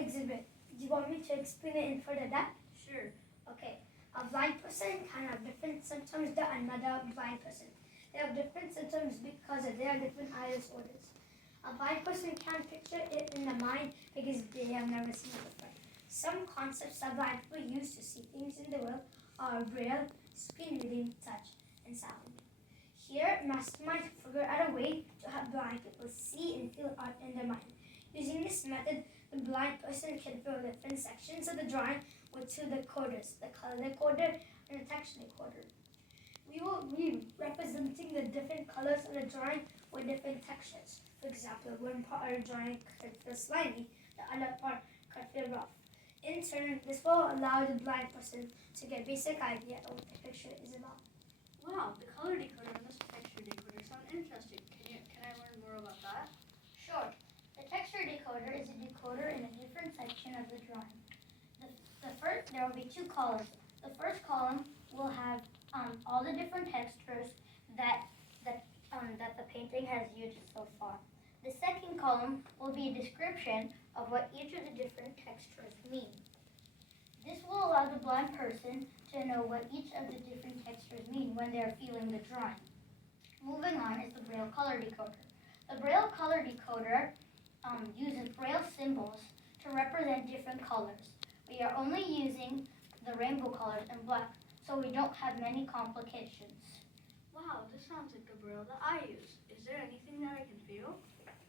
exhibit. Do you want me to explain it in further depth? Sure. Okay. A blind person can have different symptoms than another blind person. They have different symptoms because of their different iris orders. A blind person can't picture it in the mind because they have never seen it before. Some concepts that blind people use to see things in the world are braille, screen reading, touch, and sound. Here, Mastermindz figured out a way to help blind people see and feel art in their mind. Using this method, the blind person can fill different sections of the drawing with two decoders, the color decoder and the texture decoder. We will be representing the different colors of the drawing with different textures. For example, one part of the drawing could feel slimy, the other part could feel rough. In turn, this will allow the blind person to get a basic idea of what the picture is about. Wow, the color decoder and the texture decoder sound interesting. Can I learn more about that? Sure. The texture decoder is a decoder in a different section of the drawing. There will be two columns. The first column will have all the different textures that the painting has used so far. The second column will be a description of what each of the different textures mean. This will allow the blind person to know what each of the different textures mean when they are feeling the drawing. Moving on is the Braille color decoder. The Braille color decoder uses Braille symbols to represent different colors. We are only using the rainbow colors and black, so we don't have many complications. Wow, this sounds like the braille that I use. Is there anything that I can feel?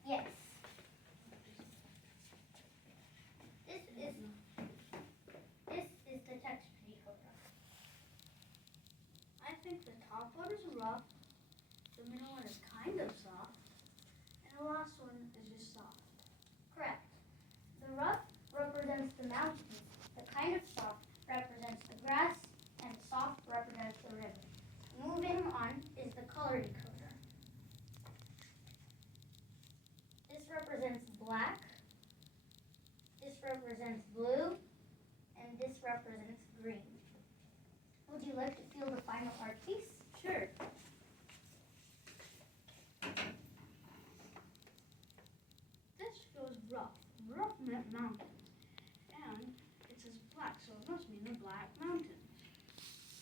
Yes. This is the texture decoder. I think the top one is rough, the middle one is kind of soft, and the last one is just soft. Correct. The rough represents the mountains, the kind of soft represents the grass, and the soft represents the river. Moving on is the color decoder. This represents black, this represents blue, and this represents green. Would you like to feel the final art piece? Sure. This feels rough. Rough meant mountains. And it says black, so it must mean the Black Mountains.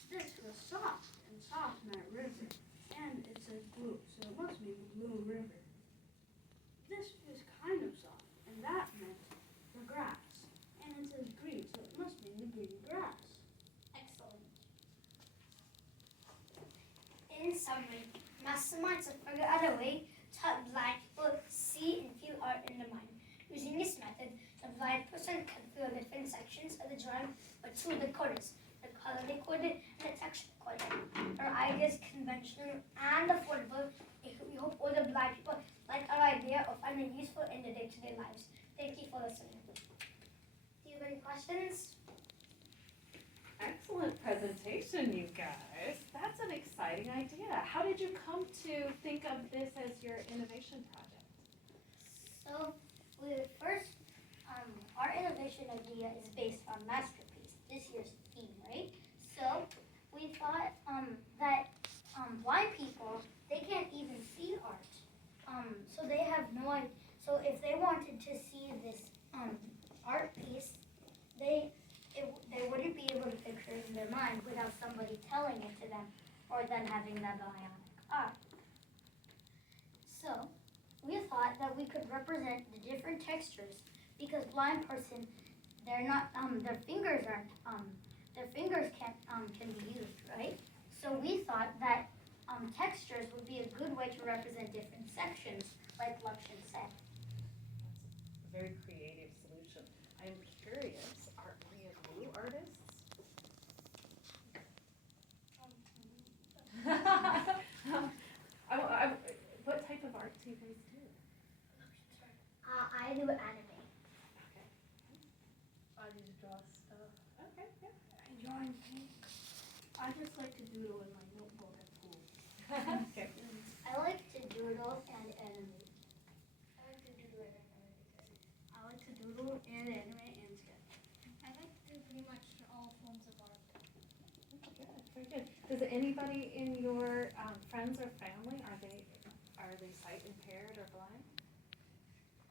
This feels soft, and soft meant river. And it says blue, so it must mean the Blue River. This feels kind of soft, and that meant the grass. And it says green, so it must mean the green grass. Excellent. In summary, Mastermindz have figured out a way to help blind people see and feel art in their mind. Using this method, the blind person can feel different sections of the drawing with two decoders, the color decoder and the texture decoder. Our idea is conventional and affordable. We hope all the blind people like our idea of finding useful in their day-to-day lives. Thank you for listening. Do you have any questions? Excellent presentation, you guys. That's an exciting idea. How did you come to think of this as your innovation project? So, our innovation idea is based on Masterpiece, this year's theme, right? So, we thought that blind people, they can't even see art. So they have no idea. So if they wanted to see this art piece, they wouldn't be able to picture it in their mind without somebody telling it to them or them having that bionic eye. So we thought that we could represent the different textures because blind person, they're not their fingers can be used, right? So we thought that textures would be a good way to represent different sections, like Lakshan said. That's a very creative solution. I'm curious, are any of you artists? What type of art do you guys do? I do anime. Okay. I just draw stuff. Okay, yeah. I draw and paint. I just like to doodle in my notebook at school. Okay. I like to doodle and animate. I like to doodle and animate. I like to doodle and animate and sketch. I like to do pretty much all forms of art. Okay, good, very good. Does anybody in your friends or family, are they sight impaired or blind?